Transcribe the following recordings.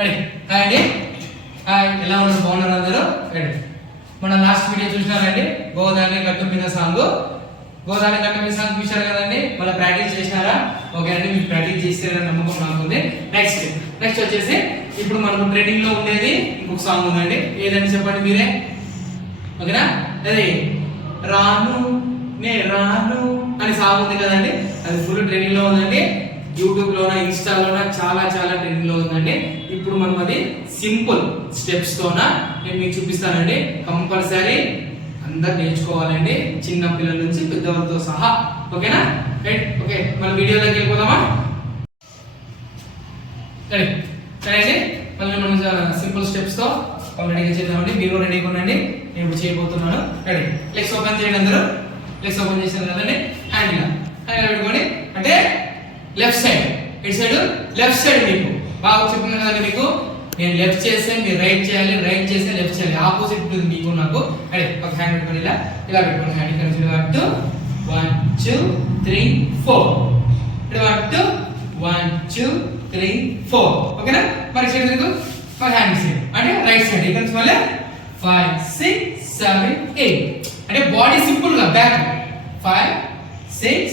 Ready hi అండి. Hi, ఎలా ఉన్నారు? బాగున్నారు అందరూ? రెడీ. మన లాస్ట్ వీడియో చూసినారండి, గోదావరి గట్టు మీద సాంగ్. గోదావరి గట్టు మీద సాంగ్ చూశారు కదండి, మళ్ళీ ప్రాక్టీస్ చేసినారా? ఓకే అండి, మీరు ప్రాక్టీస్ చేస్తారని నమ్మకం నాకు ఉంది. నెక్స్ట్ వచ్చేసి ఇప్పుడు మనకు ట్రెండింగ్ లో ఉండేది ఇంకొక సాంగ్ ఉందండి. ఏదండి చెప్పండి మీరే, ఓకేనా? అది రాను నే రాను అని సాంగ్ ఉంది కదండి, అది ఫుల్ ట్రెండింగ్ లో ఉందండి. యూట్యూబ్ లోన, ఇన్స్టాలోన చాలా ట్రెండింగ్ లో ఉందండి. ఇప్పుడు మనం అది సింపుల్ స్టెప్స్ తోన నేను మీకు చూపిస్తానండి. కంపల్సరీ అందరు నేర్చుకోవాలండి, చిన్న పిల్లల నుంచి పెద్దవాళ్ళతో సహా. ఓకేనా? రైట్. ఓకే, మన వీడియోలోకి వెళ్ళిపోదామా? సరే, మళ్ళీ మనం సింపుల్ స్టెప్స్ తో రెడీగా చేద్దామండి. మీరు రెడీగా ఉండండి, నేను ఇప్పుడు చేయబోతున్నాను. రెడీ. లెగ్స్ ఓపెన్ చేయండి అందరూ. లెగ్స్ ఓపెన్ చేసారు కదండి, హ్యాండ్ ఇలా పెట్టుకోండి. అంటే లెఫ్ట్ సైడ్, ఇటు సైడ్ లెఫ్ట్ సైడ్. మీకు బాగా చెప్తున్నాను కదండి, మీకు నేను లెఫ్ట్ చేస్తే మీరు రైట్ చేయాలి, రైట్ చేస్తే లెఫ్ట్ చేయాలి. ఆపోజిట్ ఉంటుంది మీకు నాకు. అదే ఒక హ్యాండ్ పెట్టుకోండి, ఇలా పెట్టుకోండి. హ్యాండ్ ఇక్కడ 1 2 3 4. ఇక్కడ 1 2 3 4. ఓకేనా? మరి సైడ్ ఎందుకు? మరి హ్యాండ్ సైడ్ అంటే రైట్ సైడ్. ఇక్కడ నుంచి మళ్ళీ 5 6 7 8. అంటే బాడీ సింపుల్ గా బ్యాక్ 5 6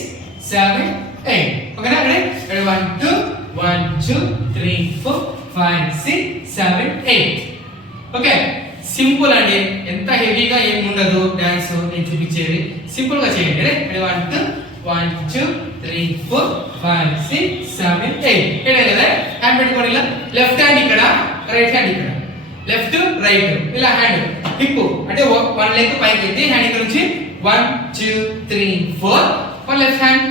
7 8. ఓకేనా? రెడీ. 1 2 3 4 5 6 7 8. ఓకే, సింపుల్ అండి, ఎంత హెవీగా ఏమి ఉండదు. డాన్స్ నేను చూపించేది సింపుల్ గా చేయండి. రెడీ. 1 2 3 4 5 6 7 8. కదా? హ్యాండ్ పెట్టుకోండి ఇలా. లెఫ్ట్ హ్యాండ్ ఇక్కడ, రైట్ హ్యాండ్ ఇక్కడ. లెఫ్ట్ రైట్ ఇలా హ్యాండ్ హిప్ అంటే 1 లెగ్ పైకి ఎత్తి హ్యాండ్ ఇక్కడ నుంచి 1 2 3 4. ఫర్ లెఫ్ట్ హ్యాండ్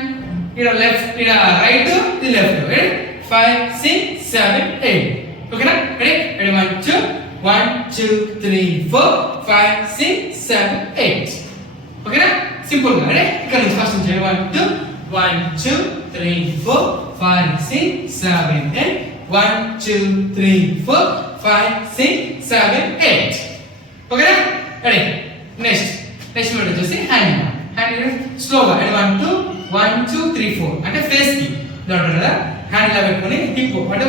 ఇక్కడ లెఫ్ట్, ఇక్కడ రైట్, ఇది లెఫ్ట్. రెడీ. 5 6 7 8. ఓకేనా? రెడీ. 1 2 3 4 5 6 7 8. ఓకేనా? సింపుల్ గా. రెడీ. ఇక్కడ నుంచి ఫస్ట్ నుంచి 1 2 3 4 5 6 7 8. 1 2 3 4 5 6 7 8. ఓకేనా? రెడీ. నెక్స్ట్ వచ్చేసి హ్యాండ్ స్లోగా. 1 2 3 4 అంటే ఫేస్ కి అంటారు కదా. హ్యాండ్ ఇలా పెట్టుకొని హిప్ అంటే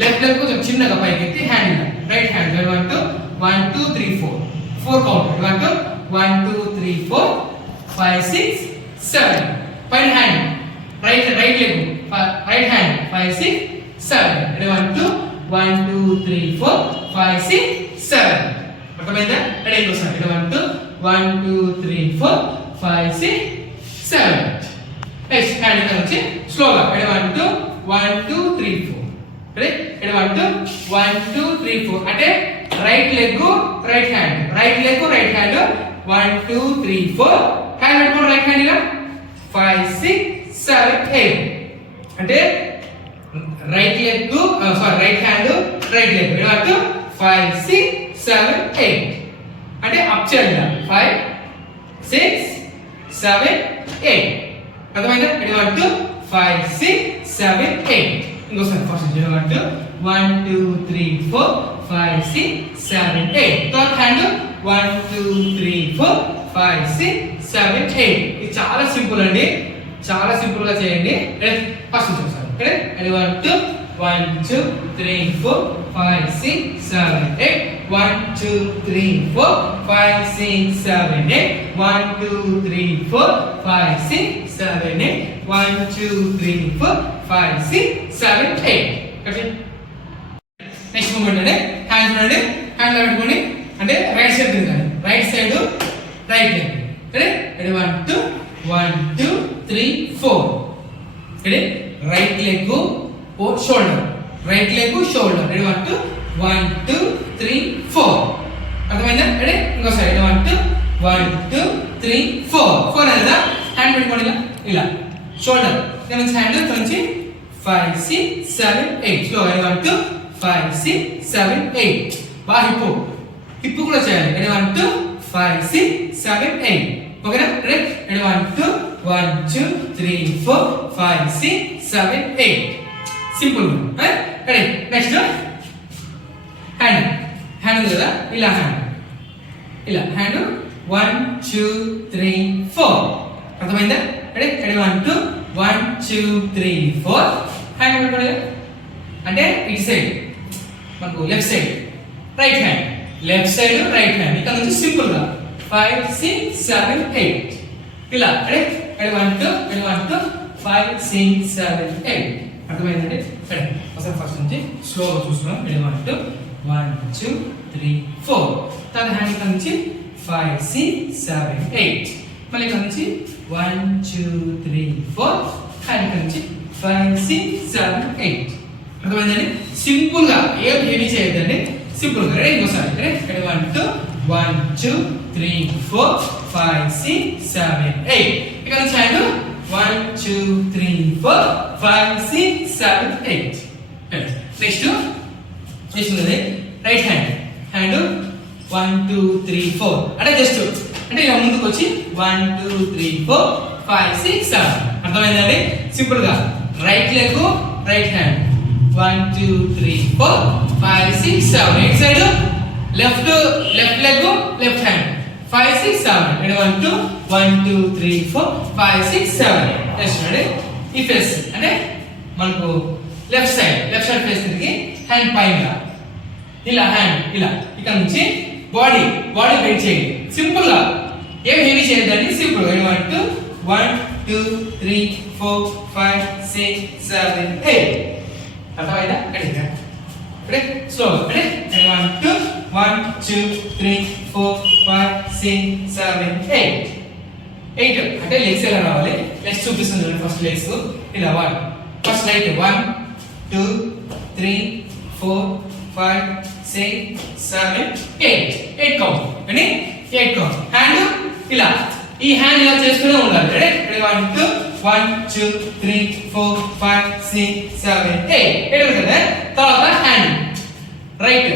లెఫ్ట్ లెగ్ కొంచెం చిన్నగా పైకి ఎత్తి హ్యాండ్ ఇలా. Right hand 1 2 3 4 4 count. 1 2 3 4 5 6 7. పైన hand right leg right hand 5 6 7. 1 2 3 4 5 6 7. అర్థమైందా? రెడీ. ఇంకోసారి 1 2 3 4 5 6 7. నెక్స్ట్ హ్యాండ్ ఇక్కడ నుంచి స్లోగా 1 2 3 4. రెడీ. 1 2 3 4 అంటే right leg right hand, right leg right hand. 1 2 3 4 hand పెట్టుకోండి. రైట్ హ్యాండ్ ఇలా 5 6 7 8. అంటే right leg right hand right leg. 1 2 5 6 7 8 అంటే అప్ చేయాలి 5 6 7 8. అర్థమైందా? 1 2 5 6 7 8. ఇంకోసారి ఫస్ట్ 1 2 3 4 5 6 7 8. Third hand 1 2 3 4 5 6 7 8. ఇది చాలా సింపుల్ అండి, చాలా సింపుల్ గా చేయండి. ఫస్ట్ చూసారు. 1 2 3 4 5 6 7 8. 1 2 3 4 5 6 7 8. 1 2 3 4 5 6 7 8. 1 2 3 4 5 6 7 8. నెక్స్ట్ మూమెంట్ అంటే హ్యాండ్ చూడండి. హ్యాండ్ పెట్టుకోండి అంటే రైట్ సైడ్ తిరగాలి. Right side right leg. Ready. 1 2 3 4. Ready. Right leg shoulder, right leg shoulder. 1 2 3 4. అర్థమైందా? రెడీ. ఇంకోసారి 1 2 3 4 4 కదా. హ్యాండ్ పెట్టుకోండి ఇలా షోల్డర్. ఇక్కడ నుంచి హ్యాండ్ ఇక్కడ నుంచి 5 6 7 8. స్లో 1 2 5 6 7 8. బాగా హిప్ కూడా చేయాలి. 1 2 5 6 7 8. ఓకేనా? Ready. 1 2 3 4 5 6 7 8. Simple. Ready. Next hand ఉంది కదా, ఇలా హ్యాండ్ 1 2 3 4. అర్థమైందా? రెడీ. 1 2 3 4 హ్యాండ్ పెట్టుకోండి. అంటే ఇటు సైడ్ మనకు left side right hand, left side right hand. ఇక్కడ నుంచి సింపుల్ గా 5 6 7 8 ఇలా రెడీ. 1 2 5 6 7 8 అర్థమైందండి. సరే ఒకసారి ఫస్ట్ నుంచి స్లోగా చూస్తున్నాం. 1 2 1 2 3 4 థర్డ్ హ్యాండ్ ఇక్కడ నుంచి 5 6 7 8 మళ్ళీ ఇక్కడ నుంచి 1 2 3 4 హ్యాండ్ ఇక్కడ నుంచి 5 6 7 8 అర్థమైందండి. సింపుల్ గా ఏం హెవీ చేయొద్దండి, సింపుల్ గా రెడీ. ఇంకోసారి రెడీ 1 2 1 2 3 4 5 6 7 8 ఇక్కడ నుంచి హ్యాండ్ 1 2 3 4 5 6 7 8 నెక్స్ట్ ఉన్నది రైట్ హ్యాండ్. హ్యాండ్ 1 2 3 4 అంటే జస్ట్ అంటే ఇలా ముందుకు వచ్చి 1 2 3 4 5 6 7 అర్థమైందండి. సింపుల్ గా right leg right hand 1 2 3 4 5 6 7 at side left leg left hand 5 6 7 అంటే 1 2 3 4 5 6 7 నెక్స్ట్ అండి ఈ ఫేస్ అంటే మనకు లెఫ్ట్ సైడ్ ఫేస్ తిరిగి హ్యాండ్ పైన ఇలా హ్యాండ్ ఇలా ఇక్కడ నుంచి బాడీ బెండ్ చేయండి. సింపుల్ గా ఏం హెవీ చేయొద్దండి, సింపుల్ గా 1 2 3 4 5 6 7 8 అర్థమైందా. రెడీ స్లోగా రెడీ 1 2 3 4 5 6 7 8 అంటే లెగ్స్ ఎలా రావాలి లెగ్స్ చూపిస్తుంది. ఫస్ట్ లెగ్స్ ఇలా 1 ఫస్ట్ రైట్ 1 2 3 4 5 6 7 8 కౌంట్ అని 8 కౌంట్. హ్యాండ్ ఇలా ఈ హ్యాండ్ ఇలా చేస్తూనే ఉండాలి. రెడీ 1 2 3 4 5 6 7 8 కదా. తర్వాత hand right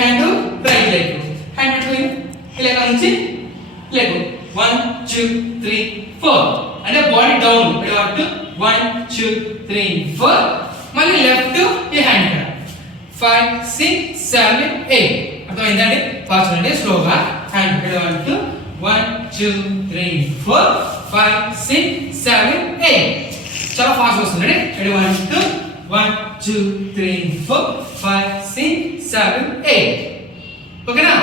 hand right leg hand పెట్టుకుని ఇలా నుంచి లెగ్ 1 2 3 4 అంటే బాడీ డౌన్. 1 2 3 4 మళ్ళీ లెఫ్ట్ ఈ హ్యాండ్ ఇక్కడ 5 6 7 8 అర్థమైందండి. ఫాస్ట్ చూడండి స్లోగా హ్యాండ్ 1 2 3 4 5 6 7 8 చాలా ఫాస్ట్ వస్తుంది. రెడీ 1 2 3 4 5 6 7 8 ఓకేనా.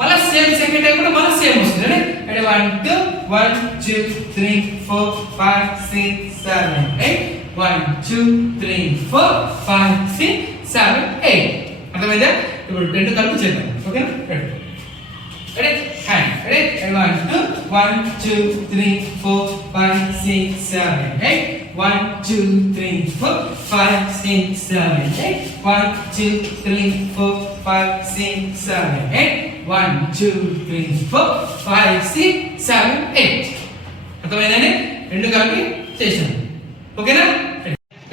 మళ్ళీ సేమ్ సెకండ్ టైం కూడా మళ్ళీ సేమ్ వస్తుంది. రెడీ 1 2 3 4 5 6 7 8 1 2 3 4 5 6 7 8 అర్థమైందా. ఇప్పుడు రెండు కలిపి చేద్దాం. ఓకేనా. రెడీ హ్యాండ్ రెడీ 1 2 3 4 5 6 7 8 1 2 3 4 5 6 7 8 1 2 3 4 5 6 7 8 1 2 3 4 5 6 7 8 అర్థమైందండి. రెండు కలిపి చేసాను. ఓకేనా.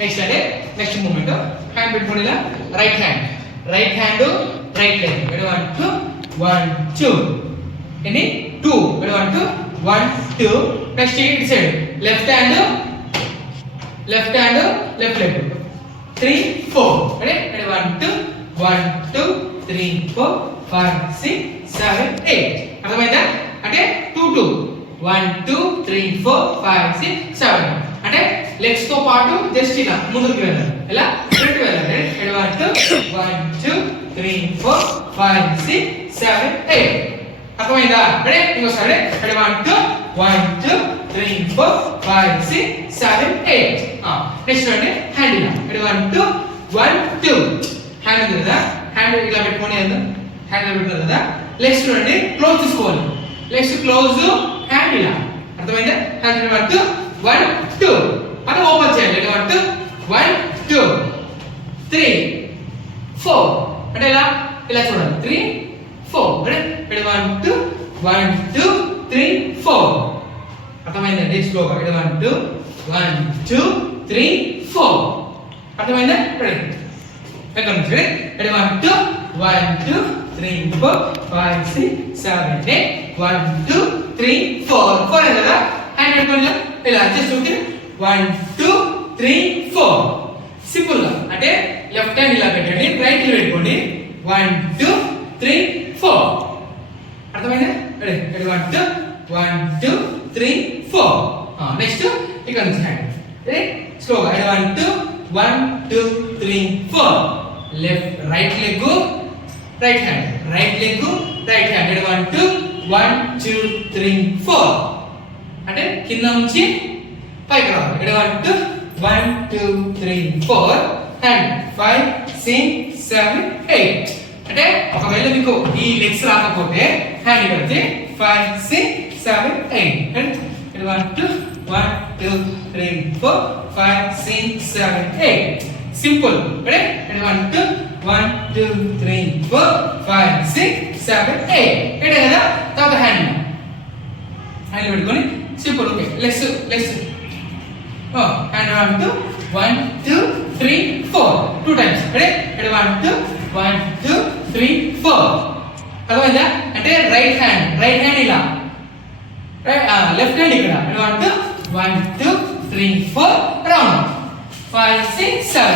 నెక్స్ట్ అంటే నెక్స్ట్ మూమెంట్ హ్యాండ్ పెట్టుకోండి ఇలా రైట్ హ్యాండ్ రైట్ లెగ్ 1 2 ఎన్ని 2 1 2 నెక్స్ట్ ఇటు side left hand left leg 3 4 ready 1 2 3 4 5 6 7 8 అర్థమైందా. అంటే 2 1 2 3 4 5 6 7 అంటే లెగ్స్ తో పాటు జస్ట్ ఇలా ముందుకు వెళ్ళాలి. ఇలా ఫ్రంట్ వెళ్ళాలి. 1 2 3 4 5 6 7 8 అర్థమైందా. రెడీ ఇంకోసారి 1 2 3 4 5 6 7 8 నెక్స్ట్ అండి హ్యాండ్ ఇలా 1 2 హ్యాండ్ ఉంది కదా హ్యాండ్ ఇలా పెట్టుకొని హ్యాండ్ ఇలా పెట్టుకున్నారు కదా. లెగ్స్ చూడండి క్లోజ్ తీసుకోవాలి. లెగ్స్ క్లోజ్ హ్యాండ్ ఇలా అర్థమైందా. హ్యాండ్ 1 2 అది ఓపెన్ చేయాలి. 1 2 3 4 అంటే ఇలా చూడండి 3 4 రెడీ 1 2 3 4 అర్థమైందండి. స్లోగా 1 2 3 4 అర్థమైందా. రెడీ ఎక్కడ నుంచి రెడీ 1 2 3 4 5 6 7 8 1 2 3 4 4 కదా. హ్యాండ్ పెట్టుకోండి ఇలా జస్ట్ ఓకే 1 2 3 4 సింపుల్ గా అంటే లెఫ్ట్ హ్యాండ్ ఇలా పెట్టండి రైట్ హ్యాండ్ పెట్టుకోండి 1 2 3 4 అర్థమైందా. రెడీ 1 2 3 4 నెక్స్ట్ ఇక్కడ నుంచి హ్యాండ్ రెడీ స్లోగా 1 2 1 2 3 4 left right leg right hand right leg right hand ready 1 2 1 2 3 4 అంటే కింద నుంచి పైకి రావాలి ready 1 2 1 2 3 4 and 5 6 7 8 అంటే ఒకవేళ మీకు ఈ లెగ్స్ రాకపోతే హ్యాండ్ పెడితే 5 6 7 8 and 1 2 1 2 3 4 5 6 7 8 సింపుల్ రెడీ 1 2 1 2 3 4 5 6 7 8 రెడీ కదా తర్వాత హ్యాండ్ పెట్టుకొని simple okay legs hand 1 2 1 2 3 4 2 times ready 1 2 1 2 3 4 అర్థమైందా అంటే రైట్ హ్యాండ్ ఇలా లెఫ్ట్ హ్యాండ్ ఇక్కడ 1 2 1 2 3 4 రౌండ్ 5 6 7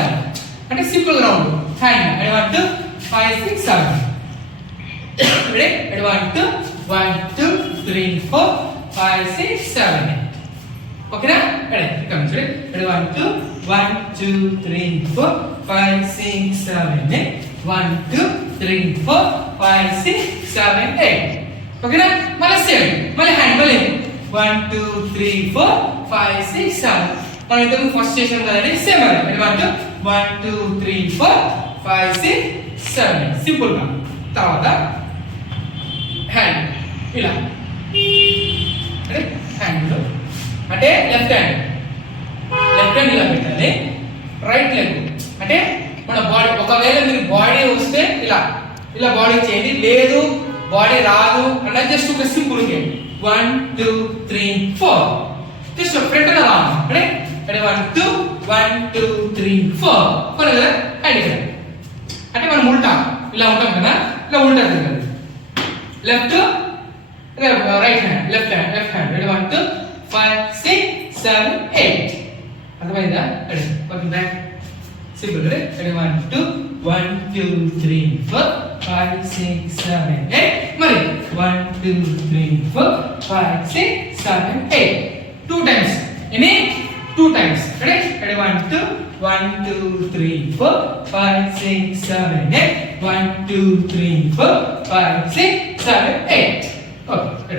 అంటే సింపుల్ రౌండ్ హ్యాండ్ 1 2 5 6 7 రెడీ 1 2 1 2 3 4 5 6 7 ఓకేనా రెడీ ఇక్కడ నుంచి రెడీ 1 2 1 2 3 4 5 6 7 1 2 3 4 5 6 7 8 ఓకేనా మళ్ళీ సేమ్ మళ్ళీ హ్యాండ్ మళ్ళీ 1 2 3 4 5 6 7 మనం ఇంతకు ఫస్ట్ చేసాం కదండి సేమ్ అదే 1 2 3 4 5 6 7 సింపుల్ గా తర్వాత హ్యాండ్ ఇలా హ్యాండ్ అంటే లెఫ్ట్ హ్యాండ్ ఇలా పెట్టాలి రైట్ లెగ్ అంటే మన బాడీ ఒకవేళ మీరు బాడీ వస్తే ఇలా బాడీ చేయండి లేదు బాడీ రాదు అంటే జస్ట్ ఒక సింపుల్ గేమ్ 1 2 3 4 జస్ట్ ఫ్రంట్ గా రావాలి రెడీ 1 2 1 2 3 4 ఫర్ కదా హ్యాండ్ ఇక్కడ అంటే మనం ఉల్టా ఇలా ఉంటాం కదా ఇలా ఉల్టా తిరగాలి left right hand left hand ready 1 2 5 6 7 8 అర్థమైందా ready okay back simple ready 1 2 1 2 3 4 5 6 7 8 మరి 1 2 3 4 5 6 7 8 2 times ini 2 times ready 1 2 1 2 3 4 5 6 7 8 1 2 3 4 5 6 7 8 okay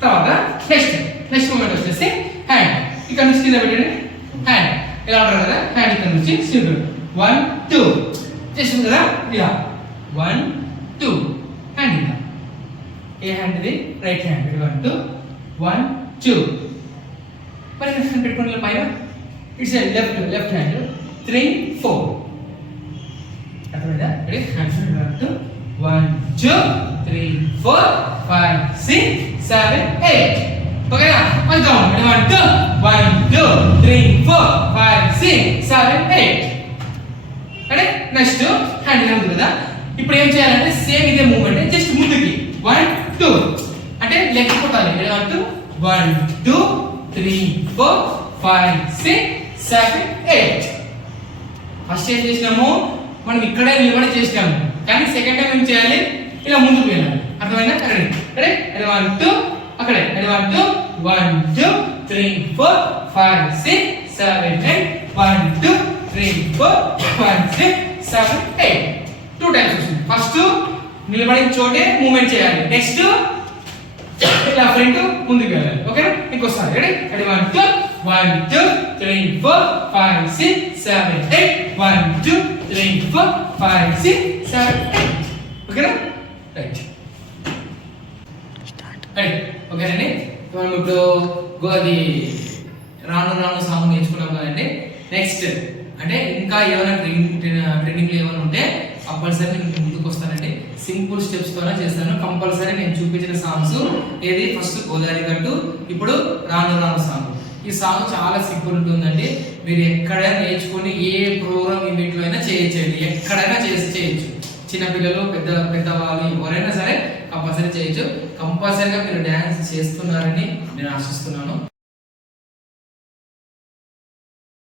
తర్వాత నెక్స్ట్ మూమెంట్ వచ్చేసి హ్యాండ్ ఇక్కడ నుంచి కింద పెట్టండి హ్యాండ్ ఇలా ఉంటారు కదా హ్యాండ్ ఇక్కడ నుంచి సింపుల్ 1 2 చేస్తుంది కదా ఇలా 1 2 హ్యాండ్ ఇలా ఏ హ్యాండ్ ఇది రైట్ హ్యాండ్ 1 2 1 2 మరి హ్యాండ్ పెట్టుకోండి పైన ఇట్స్ లెఫ్ట్ హ్యాండ్ 3 4 అర్థమైందా రెడీ హ్యాండ్ 1 2 3 4 5 6 7 8 ఓకేనా మళ్ళీ డౌన్ 1 2 1 2 3 4 5 6 7 8 రెడీ నెక్స్ట్ హ్యాండ్ ఇలా ఉంది కదా ఇప్పుడు ఏం చేయాలంటే సేమ్ ఇదే మూవ్మెంట్ జస్ట్ ముందుకి 1 2 అంటే లెగ్ కొట్టాలి 1 2 3 4 5 6 7 8 ఫస్ట్ ఏం చేసినాము మనం ఇక్కడే నిలబడి చేసినాము కానీ సెకండ్ టైం ఏం చేయాలి ఇలా ముందుకు వెళ్ళాలి అర్థమైందా రెడీ 1 2 అక్కడే 1 2 1 2 3 4 5 6 7 8 1 2 3 4 5 6 7 8 2 టైమ్స్ వస్తుంది ఫస్ట్ నిలబడిన చోటే మూవ్మెంట్ చేయాలి నెక్స్ట్ ఇలా ఫ్రంట్ ముందుకు వెళ్ళాలి ఓకేనా ఇంకోసారి రెడీ 1 2 1 2 3 4 5 6 7 8 1 2 3 4 5 6 7 8 ఓకేనా రైట్ ఓకేనండి మనం ఇప్పుడు అది రాను సాంగ్ నేర్చుకున్నాం కదండి నెక్స్ట్ అంటే ఇంకా ఏమైనా ట్రైనింగ్లు ఏమైనా ఉంటే కంపల్సరీ నేను ముందుకు వస్తానండి సింపుల్ స్టెప్స్ తోనే చేస్తాను కంపల్సరీ నేను చూపించిన సాంగ్స్ ఏది ఫస్ట్ గోదావరి గట్టు ఇప్పుడు రాను సాంగ్ ఈ సాంగ్ చాలా సింపుల్ ఉంటుందండి మీరు ఎక్కడైనా నేర్చుకుని ఏ ప్రోగ్రామ్ ఈవెంట్లో అయినా చేయొచ్చండి ఎక్కడైనా చేయొచ్చు చిన్నపిల్లలు పెద్దవాళ్ళు ఎవరైనా సరే కంపల్సరీ చేయొచ్చు కంపల్సరీగా మీరు డ్యాన్స్ చేస్తున్నారని నేను ఆశిస్తున్నాను